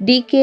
DK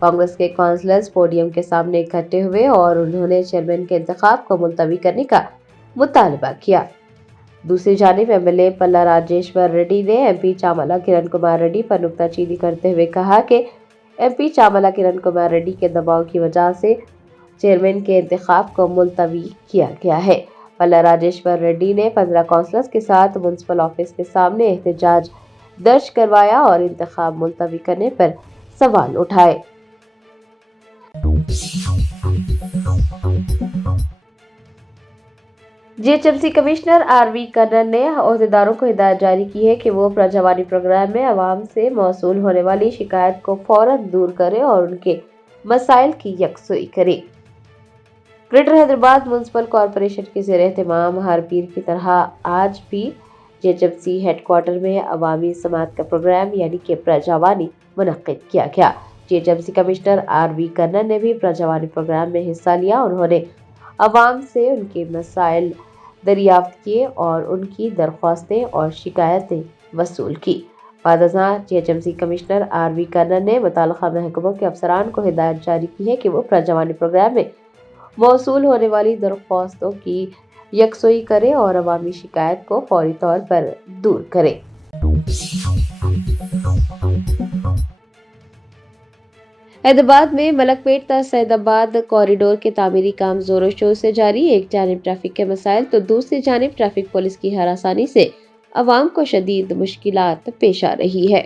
Congress کے councillors podium کے سامنے اکٹھے ہوئے اور انہوں نے چیئرمین کے انتخاب کو ملتوی کرنے کا مطالبہ کیا۔ دوسری جانب MLA پلا راجیشور ریڈی نے MP چاملا کرن کمار ریڈی پر نکتہ چینی کرتے ہوئے کہا کہ MP چاملا کرن کمار ریڈی کے دباؤ کی وجہ سے چیئرمین کے انتخاب کو ملتوی کیا گیا ہے۔ پلا راجیشور ریڈی نے 15 کونسلرز کے ساتھ میونسپل آفس کے سامنے احتجاج درج کروایا اور انتخاب ملتوی کرنے پر سوال اٹھائے۔ GHMC کمشنر RV کنن نے عہدیداروں کو ہدایت جاری کی ہے کہ وہ پرجوانی پروگرام میں عوام سے موصول ہونے والی شکایات کو فوراً دور کریں اور ان کے مسائل کی یکسوئی کریں۔ گریٹر حیدرآباد میونسپل کارپوریشن کے زیر اہتمام ہر پیر کی طرح آج بھی GHMC ہیڈ کوارٹر میں عوامی سماعت کا پروگرام یعنی کہ پرجوانی منعقد کیا گیا۔ GHMC کمشنر RV کنن نے بھی پرجوانی پروگرام میں حصہ لیا۔ انہوں نے عوام سے ان کے مسائل دریافت کیے اور ان کی درخواستیں اور شکایتیں وصول کی۔ بعد ازاں GHMC کمشنر RV کنن نے متعلقہ محکموں کے افسران کو ہدایت جاری کی ہے کہ وہ پرجوانی پروگرام میں موصول ہونے والی درخواستوں کی یکسوئی کریں اور عوامی شکایت کو فوری طور پر دور کریں۔ حیدرآباد میں ملک پیٹ تا سید آباد کوریڈور کے تعمیری کام زور و شور سے جاری۔ ایک جانب ٹریفک کے مسائل تو دوسری جانب ٹریفک پولیس کی ہراسانی سے عوام کو شدید مشکلات پیش آ رہی ہے۔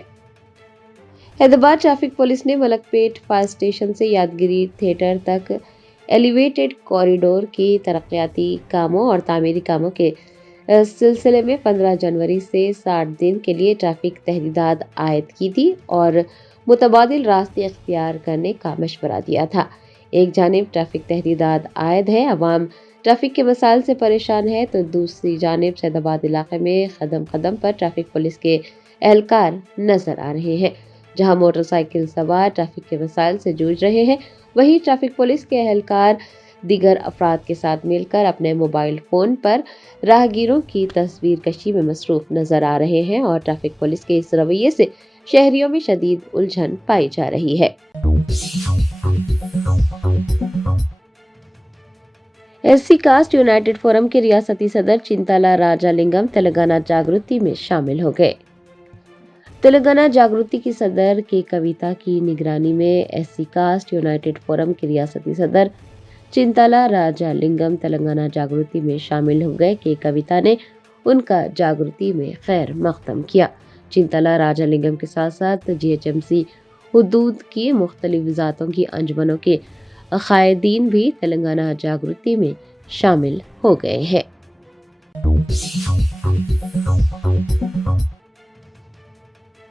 حیدرآباد ٹریفک پولیس نے ملک پیٹ فائر اسٹیشن سے یادگیری تھیٹر تک ایلیویٹڈ کوریڈور کی ترقیاتی کاموں اور تعمیری کاموں کے سلسلے میں 15 جنوری سے 60 دن کے لیے ٹریفک تحدیدات عائد کی تھی اور متبادل راستے اختیار کرنے کا مشورہ دیا تھا۔ ایک جانب ٹریفک تحدیدات عائد ہے، عوام ٹریفک کے مسائل سے پریشان ہے، تو دوسری جانب سید آباد علاقے میں قدم قدم پر ٹریفک پولیس کے اہلکار نظر آ رہے ہیں۔ جہاں موٹر سائیکل سوار ٹریفک کے مسائل سے جوجھ رہے ہیں، وہیں ٹریفک پولیس کے اہلکار دیگر افراد کے ساتھ مل کر اپنے موبائل فون پر راہگیروں کی تصویر کشی میں مصروف نظر آ رہے ہیں اور ٹریفک پولیس کے اس رویے سے شہریوں میں شدید الجھن پائی جا رہی ہے۔ SC کاسٹ یونائٹڈ فورم کے ریاستی صدر چنتالا راجا لنگم تلنگانہ جاگرتی میں شامل ہو گئے۔ تلنگانہ جاگرتی کی صدر کے کویتا کی نگرانی میں SC کاسٹ یونائٹڈ فورم کے ریاستی صدر چنتالا راجا لنگم تلنگانہ جاگرتی میں شامل ہو گئے کہ کویتا نے ان کا جاگرتی میں خیر مقدم کیا۔ چنتالا راجا لنگم کے ساتھ ساتھ GHMC حدود کی مختلف ذاتوں کی انجمنوں کے قائدین بھی تلنگانہ جاگرتی میں شامل ہو گئے ہیں۔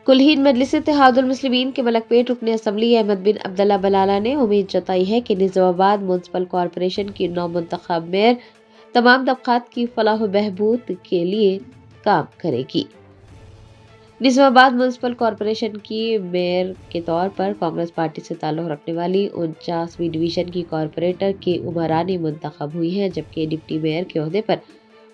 کلہین مجلس اتحاد المسلمین کے ملک پیٹ رکن اسمبلی احمد بن عبداللہ بلالہ نے امید جتائی ہے کہ نظام آباد میونسپل کارپوریشن کی نو منتخب میئر تمام طبقات کی فلاح و بہبود کے لیے کام کرے گی۔ نظام آباد میونسپل کارپوریشن کی میئر کے طور پر کانگریس پارٹی سے تعلق رکھنے والی 49ویں ڈویژن کی کارپوریٹر کے عمرانی منتخب ہوئی ہیں، جبکہ ڈپٹی میئر کے عہدے پر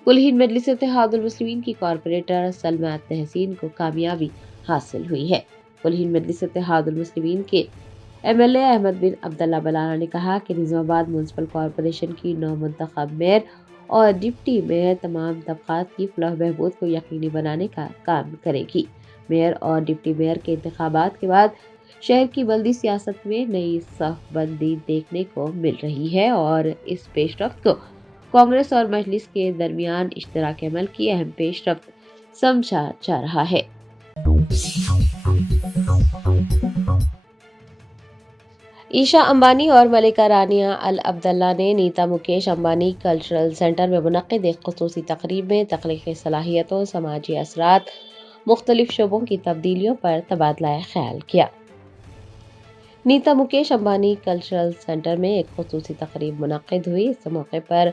کلہین مجلس اتحاد المسلمین کی کارپوریٹر سلمیٰ تحسین کو کامیابی حاصل ہوئی ہے۔ کلہین مجلس اتحاد المسلمین کے MLA احمد بن عبداللہ بلالہ نے کہا کہ نظام آباد میونسپل کارپوریشن کی نو منتخب میئر اور ڈپٹی میئر تمام طبقات کی فلاح و بہبود کو یقینی بنانے کا کام کرے گی۔ میئر اور ڈپٹی میئر کے انتخابات کے بعد شہر کی بلدی سیاست میں نئی صف بندی دیکھنے کو مل رہی ہے اور اس پیش رفت کو کانگریس اور مجلس کے درمیان اشتراک عمل کی اہم پیش رفت سمجھا جا رہا ہے۔ ایشا امبانی اور ملکہ رانیا العبداللہ نے نیتا مکیش امبانی کلچرل سینٹر میں منعقد ایک خصوصی تقریب میں تخلیقی صلاحیتوں، سماجی اثرات، مختلف شعبوں کی تبدیلیوں پر تبادلہ خیال کیا۔ نیتا مکیش امبانی کلچرل سینٹر میں ایک خصوصی تقریب منعقد ہوئی۔ اس موقع پر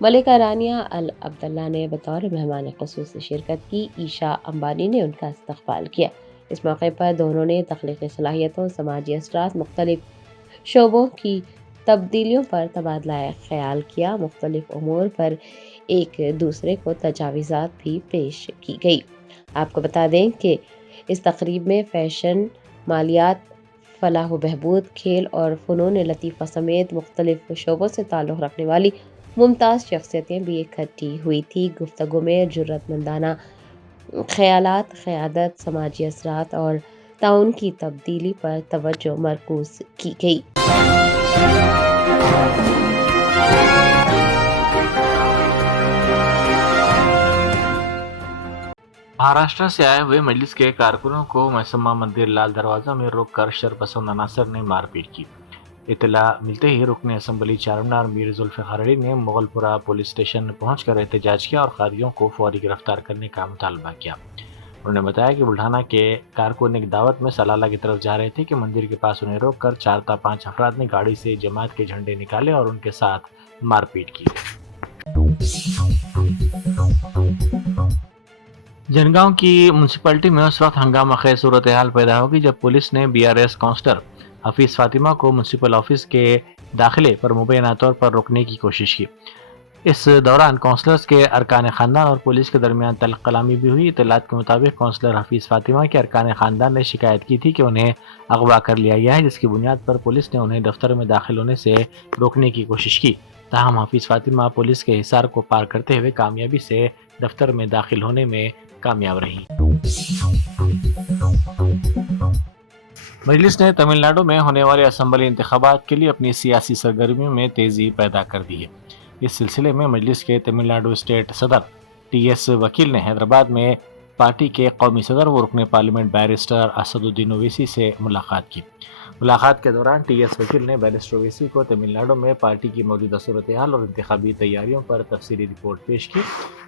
ملکہ رانیا العبداللہ نے بطور مہمان خصوصی شرکت کی۔ ایشا امبانی نے ان کا استقبال کیا۔ اس موقع پر دونوں نے تخلیقی صلاحیتوں، سماجی اثرات، مختلف شعبوں کی تبدیلیوں پر تبادلہ خیال کیا۔ مختلف امور پر ایک دوسرے کو تجاویزات بھی پیش کی گئی۔ آپ کو بتا دیں کہ اس تقریب میں فیشن، مالیات، فلاح و بہبود، کھیل اور فنون لطیفہ سمیت مختلف شعبوں سے تعلق رکھنے والی ممتاز شخصیتیں بھی اکٹھی ہوئی تھی۔ گفتگو میں جرأت مندانہ خیالات، قیادت، سماجی اثرات اور تعاون کی تبدیلی پر توجہ مرکوز کی گئی۔ مہاراشٹر سے آئے ہوئے مجلس کے کارکنوں کو مسمہ مندر لال دروازہ میں روک کر شرپسند عناصر نے مار پیٹ کی۔ اطلاع ملتے ہی رکن اسمبلی چارمینار میر ذوالفقار علی نے مغل پورہ پولیس اسٹیشن پہنچ کر احتجاج کیا اور قادیوں کو فوری گرفتار کرنے کا مطالبہ کیا۔ انہوں نے بتایا کہ بلڈھانہ کے کارکن ایک دعوت میں سلالہ کی طرف جا رہے تھے کہ مندر کے پاس انہیں روک کر 4 تا 5 افراد نے گاڑی سے جماعت کے جھنڈے نکالے اور ان کے ساتھ مار پیٹ کی۔ جنگاؤں کی میونسپلٹی میں اس وقت ہنگامہ خیز صورتحال پیدا ہوگی جب پولیس نے BRS کونسلر حفیظ فاطمہ کو میونسپل آفس کے داخلے پر مبینہ طور پر روکنے کی کوشش کی۔ اس دوران کونسلرز کے ارکان خاندان اور پولیس کے درمیان تلخ کلامی بھی ہوئی۔ اطلاعات کے مطابق کونسلر حفیظ فاطمہ کے ارکان خاندان نے شکایت کی تھی کہ انہیں اغوا کر لیا گیا ہے، جس کی بنیاد پر پولیس نے انہیں دفتر میں داخل ہونے سے روکنے کی کوشش کی۔ تاہم حفیظ فاطمہ پولیس کے حصار کو پار کرتے ہوئے کامیابی سے دفتر میں داخل ہونے میں کامیاب رہی۔ مجلس نے تمل ناڈو میں ہونے والے اسمبلی انتخابات کے لیے اپنی سیاسی سرگرمیوں میں تیزی پیدا کر دی ہے۔ اس سلسلے میں مجلس کے تمل ناڈو اسٹیٹ صدر TS وکیل نے حیدرآباد میں پارٹی کے قومی صدر و رکن پارلیمنٹ بیرسٹر اسد الدین اویسی سے ملاقات کی۔ ملاقات کے دوران TS وکیل نے بیرسٹر اویسی کو تمل ناڈو میں پارٹی کی موجودہ صورتحال اور انتخابی تیاریوں پر تفصیلی رپورٹ پیش کی۔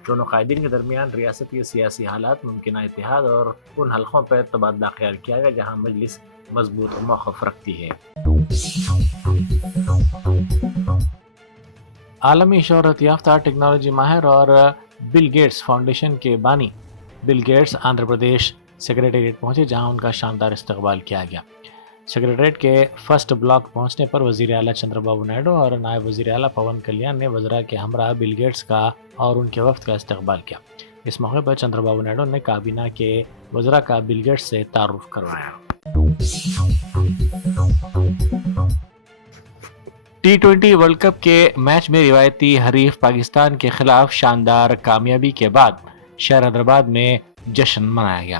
دونوں قائدین کے درمیان ریاست کے سیاسی حالات، ممکنہ اتحاد اور ان حلقوں پر تبادلہ خیال کیا گیا جہاں مجلس مضبوط موقف رکھتی ہے۔ عالمی شہرت یافتہ ٹیکنالوجی ماہر اور بل گیٹس فاؤنڈیشن کے بانی Bill Gates Andhra Pradesh secretariat پہنچے، جہاں ان کا شاندار استقبال کیا گیا۔ سیکریٹریٹ کے فرسٹ بلاک پہنچنے پر وزیر اعلیٰ چندرا بابو نائیڈو اور نائب وزیر اعلیٰ پون کلیان نے وزراء کے ہمراہ بل گیٹس کا اور ان کے وفد کا استقبال کیا۔ اس موقع پر چندرا بابو نائیڈو نے کابینہ کے وزراء کا بل گیٹس سے تعارف کروایا۔ T20 ورلڈ کپ کے میچ میں روایتی حریف پاکستان کے خلاف شاندار کامیابی کے بعد شہر حیدرآباد میں جشن منایا گیا۔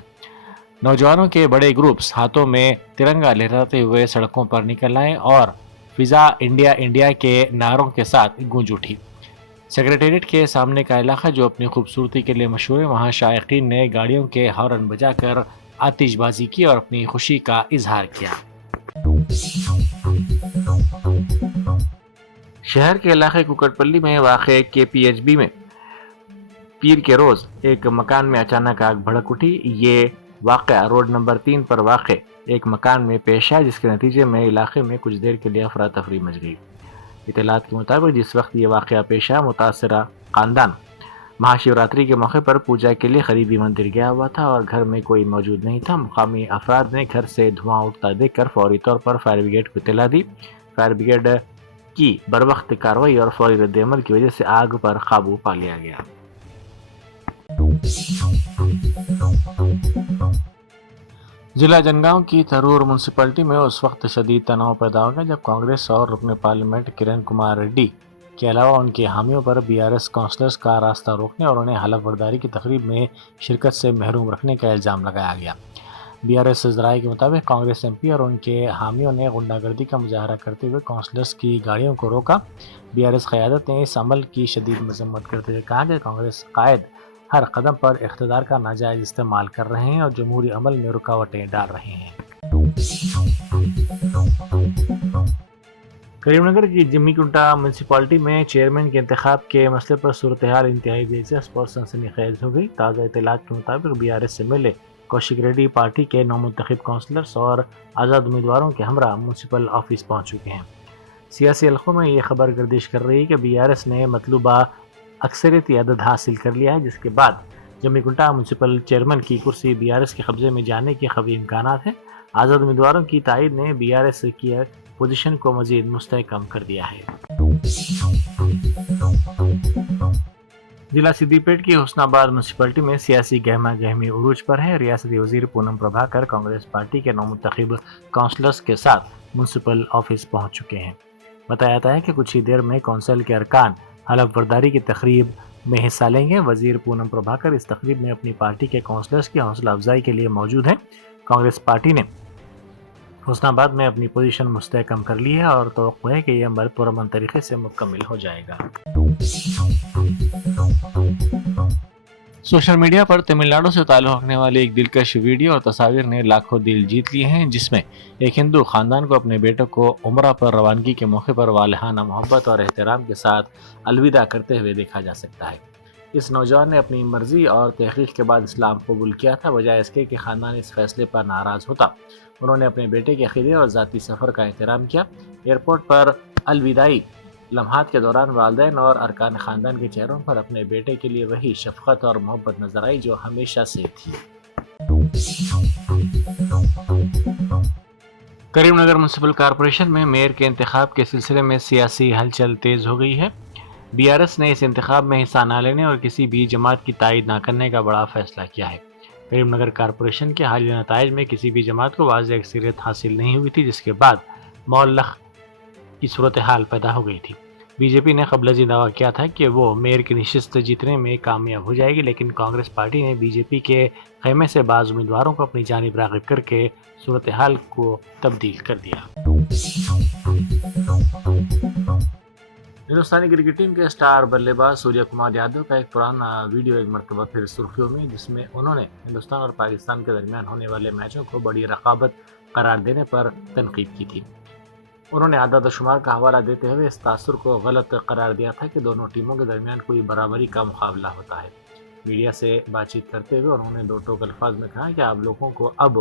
نوجوانوں کے بڑے گروپس ہاتھوں میں ترنگا لہراتے ہوئے سڑکوں پر نکل آئے اور فضا انڈیا انڈیا کے نعروں کے ساتھ گونج اٹھی۔ سیکریٹریٹ کے سامنے کا علاقہ جو اپنی خوبصورتی کے لیے مشہور ہے، وہاں شائقین نے گاڑیوں کے ہارن بجا کر آتش بازی کی اور اپنی خوشی کا اظہار کیا۔ شہر کے علاقے کوکٹ پلی میں واقع KPHB میں پیر کے روز ایک مکان میں اچانک آگ بھڑک اٹھی۔ یہ واقعہ روڈ نمبر 3 پر واقع ایک مکان میں پیش آیا، جس کے نتیجے میں علاقے میں کچھ دیر کے لیے افراتفری مچ گئی۔ اطلاعات کے مطابق جس وقت یہ واقعہ پیش آیا، متاثرہ خاندان مہاشیوراتری کے موقع پر پوجا کے لیے قریبی مندر گیا ہوا تھا اور گھر میں کوئی موجود نہیں تھا۔ مقامی افراد نے گھر سے دھواں اٹھتا دیکھ کر فوری طور پر فائر بریگیڈ کو اطلاع دی۔ فائر بریگیڈ کی بروقت کارروائی اور فوری رد عمل کی وجہ سے آگ پر قابو پا لیا گیا۔ ضلع جنگاؤں کی تھرور میونسپلٹی میں اس وقت شدید تناؤ پیدا ہو گیا جب کانگریس اور رکن پارلیمنٹ کرن کمار ریڈی کے علاوہ ان کے حامیوں پر BRS کونسلرز کا راستہ روکنے اور انہیں حلف برداری کی تقریب میں شرکت سے محروم رکھنے کا الزام لگایا گیا۔ BRS ذرائع کے مطابق کانگریس MP اور ان کے حامیوں نے غنڈہ گردی کا مظاہرہ کرتے ہوئے کونسلرز کی گاڑیوں کو روکا۔ BRS قیادت نے اس عمل کی شدید مذمت کرتے ہوئے کہا کہ کانگریس قائد ہر قدم پر اقتدار کا ناجائز استعمال کر رہے ہیں اور جمہوری عمل میں رکاوٹیں ڈال رہے ہیں۔ کریم نگر کی جمی کنٹا میونسپلٹی میں چیئرمین کے انتخاب کے مسئلے پر صورتحال انتہائی دلچسپ اور سنسنی خیز ہو گئی۔ تازہ اطلاعات کے مطابق BRS سے ملے کوشک ریڈی پارٹی کے نومنتخب کونسلرز اور آزاد امیدواروں کے ہمراہ میونسپل آفس پہنچ چکے ہیں۔ سیاسی حلقوں میں یہ خبر گردش کر رہی ہے کہ BRS نے مطلوبہ اکثریتی عدد حاصل کر لیا ہے، جس کے بعد جمی کنٹا میونسپل چیئرمین کی کرسی BRS کے قبضے میں جانے کے قوی امکانات ہیں۔ آزاد امیدواروں کی تائید نے BRS کی پوزیشن کو مزید مستحکم کر دیا ہے۔ ضلع سدی پیٹ کی حسن آباد میونسپلٹی میں سیاسی گہما گہمی عروج پر ہے. ریاستی وزیر پونم پربھاکر کانگریس پارٹی کے نومنتخب کونسلرز کے ساتھ میونسپل آفس پہنچ چکے ہیں. بتایا جاتا ہے کہ کچھ ہی دیر میں کونسل کے ارکان حلف برداری کی تقریب میں حصہ لیں گے. وزیر پونم پربھاکر اس تقریب میں اپنی پارٹی کے کونسلرز کی حوصلہ افزائی کے لیے موجود ہیں. کانگریس پارٹی نے حسن آباد میں اپنی پوزیشن مستحکم کر لی ہے اور توقع ہے کہ یہ عمل پرامن طریقے سے مکمل ہو جائے گا. سوشل میڈیا پر تمل ناڈو سے تعلق رکھنے والی ایک دلکش ویڈیو اور تصاویر نے لاکھوں دل جیت لیے ہیں، جس میں ایک ہندو خاندان کو اپنے بیٹے کو عمرہ پر روانگی کے موقع پر والہانہ محبت اور احترام کے ساتھ الوداع کرتے ہوئے دیکھا جا سکتا ہے. اس نوجوان نے اپنی مرضی اور تحقیق کے بعد اسلام قبول کیا تھا، بجائے اس کے کہ خاندان اس فیصلے پر ناراض ہوتا. انہوں نے اپنے بیٹے کے عقیدے اور ذاتی سفر کا احترام کیا. ایئرپورٹ پر الوداعی لمحات کے دوران والدین اور ارکان خاندان کے چہروں پر اپنے بیٹے کے لیے وہی شفقت اور محبت نظر آئی جو ہمیشہ سے تھی. کریم نگر میونسپل کارپوریشن میں میئر کے انتخاب کے سلسلے میں سیاسی ہلچل تیز ہو گئی ہے. بی آر ایس نے اس انتخاب میں حصہ نہ لینے اور کسی بھی جماعت کی تائید نہ کرنے کا بڑا فیصلہ کیا ہے. کریم نگر کارپوریشن کے حالیہ نتائج میں کسی بھی جماعت کو واضح اکثریت حاصل نہیں ہوئی تھی، جس کے بعد معلق کی صورتحال پیدا ہو گئی تھی. بی جے پی نے قبل ازیں دعویٰ کیا تھا کہ وہ میئر کی نشست جیتنے میں کامیاب ہو جائے گی، لیکن کانگریس پارٹی نے بی جے پی کے خیمے سے بعض امیدواروں کو اپنی جانب راغب کر کے صورتحال کو تبدیل کر دیا. ہندوستانی کرکٹ ٹیم کے اسٹار بلے باز سوریہ کمار یادو کا ایک پرانا ویڈیو ایک مرتبہ پھر سرخیوں میں، جس میں انہوں نے ہندوستان اور پاکستان کے درمیان ہونے والے میچوں کو بڑی رقابت قرار دینے پر تنقید کی تھی. انہوں نے اعداد و شمار کا حوالہ دیتے ہوئے اس تاثر کو غلط قرار دیا تھا کہ دونوں ٹیموں کے درمیان کوئی برابری کا مقابلہ ہوتا ہے. میڈیا سے بات چیت کرتے ہوئے انہوں نے دو ٹوک الفاظ میں کہا کہ آپ لوگوں کو اب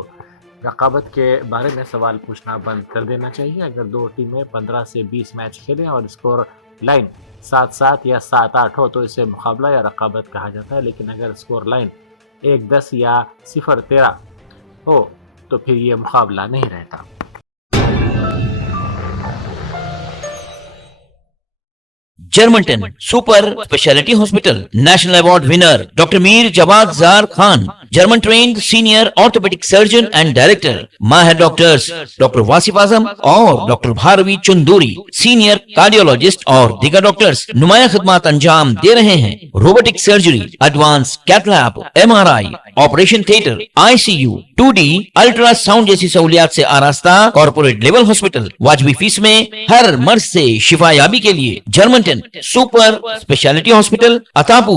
رقابت کے بارے میں سوال پوچھنا بند کر دینا چاہیے. اگر دو ٹیمیں 15 سے 20 میچ کھیلیں اور اسکور لائن 7-7 یا 7-8 ہو تو اسے مقابلہ یا رقابت کہا جاتا ہے، لیکن اگر اسکور لائن 1-10 یا 0-13 ہو تو پھر یہ مقابلہ نہیں رہتا. جرمنٹن super speciality hospital national award winner doctor Mir Jawad Zar Khan, German trained senior orthopaedic surgeon and director. ماہر ڈاکٹرز ڈاکٹر واصف اعظم اور doctor Bharavi Chanduri, senior cardiologist اور دیگر ڈاکٹرز نمایاں خدمات انجام دے رہے ہیں. Robotic surgery, advance cath lab, M R I, operation theatre, I C U, 2D ultrasound جیسی سہولیات سے آراستہ کارپوریٹ لیول ہاسپٹل. واجبی فیس میں ہر مرض سے شفا یابی کے لیے جرمنٹن سپر اسپیشلٹی ہاسپٹل، عطاپور.